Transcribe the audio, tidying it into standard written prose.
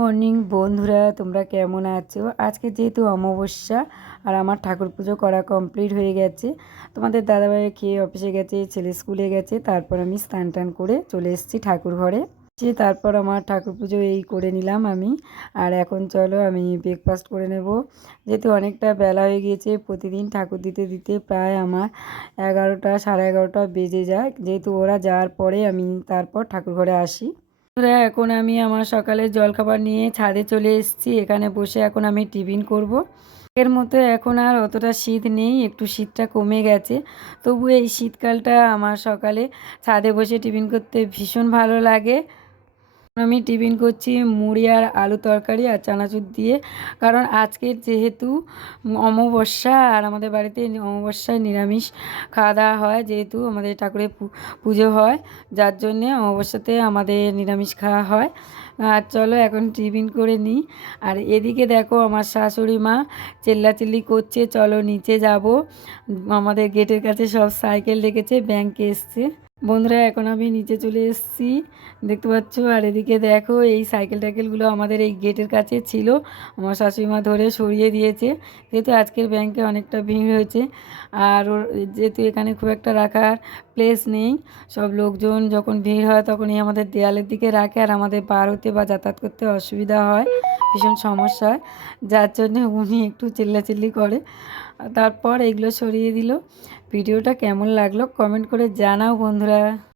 Morning বন্ধুরা, তোমরা কেমন আছো? আজকে যেহেতু অমাবস্যা আর আমার ঠাকুর পুজো করা কমপ্লিট হয়ে গেছে। তোমাদের দাদাভাই খেয়ে অফিসে গেছে, ছেলে স্কুলে গেছে, তারপর আমি স্নান টান করে চলে এসেছি ঠাকুর ঘরে। তারপর আমার ঠাকুর পুজো এই করে নিলাম আমি। আর এখন চলো আমি ব্রেকফাস্ট করে নেব, যেহেতু অনেকটা বেলা হয়ে গিয়েছে। প্রতিদিন ঠাকুর দিতে দিতে প্রায় আমার 11টা সাড়ে 11টা বেজে যায়, যেহেতু ওরা যাওয়ার পরে আমি তারপর ঠাকুর ঘরে আসি। এখন আমি আমার সকালের জলখাবার নিয়ে ছাদে চলে এসেছি। এখানে বসে এখন আমি টিফিন করব। এর মতো এখন আর অতটা শীত নেই, একটু শীতটা কমে গেছে। তবু এই শীতকালটা আমার সকালে ছাদে বসে টিফিন করতে ভীষণ ভালো লাগে। আমি টিফিন করছি মুড়ি আর আলু তরকারি আর চানাচুর দিয়ে, কারণ আজকের যেহেতু অমাবস্যা আর আমাদের বাড়িতে অমাবস্যায় নিরামিষ খাওয়া দাওয়া হয়, যেহেতু আমাদের ঠাকুরের পুজো হয়, যার জন্যে অমাবস্যাতে আমাদের নিরামিষ খাওয়া হয়। আর চলো এখন টিফিন করে নিই। আর এদিকে দেখো আমার শাশুড়ি মা চিল্লাচিল্লি করছে, চলো নিচে যাব। আমাদের গেটের কাছে সব সাইকেল রেখেছে, ব্যাংকে এসছে। বন্ধুরা এখন আমি নিচে চলে এসেছি, দেখতে পাচ্ছ। আর এদিকে দেখো এই সাইকেল টাইকেলগুলো আমাদের এই গেটের কাছে ছিল, আমার শাশুড়িমা ধরে সরিয়ে দিয়েছে, যেহেতু আজকের ব্যাংকে অনেকটা ভিড় হয়েছে। আর ওর যেহেতু এখানে খুব একটা রাখার প্লেস নেই, সব লোকজন যখন ভিড় হয় তখনই আমাদের দেয়ালের দিকে রাখে, আর আমাদের পার হতে বা যাতায়াত করতে অসুবিধা হয়, ভীষণ সমস্যা হয়, যার জন্য উনি একটু চিল্লাচিল্লি করে। তারপর এগুলো সরিয়ে দিল। ভিডিওটা কেমন লাগলো কমেন্ট করে জানাও বন্ধুরা।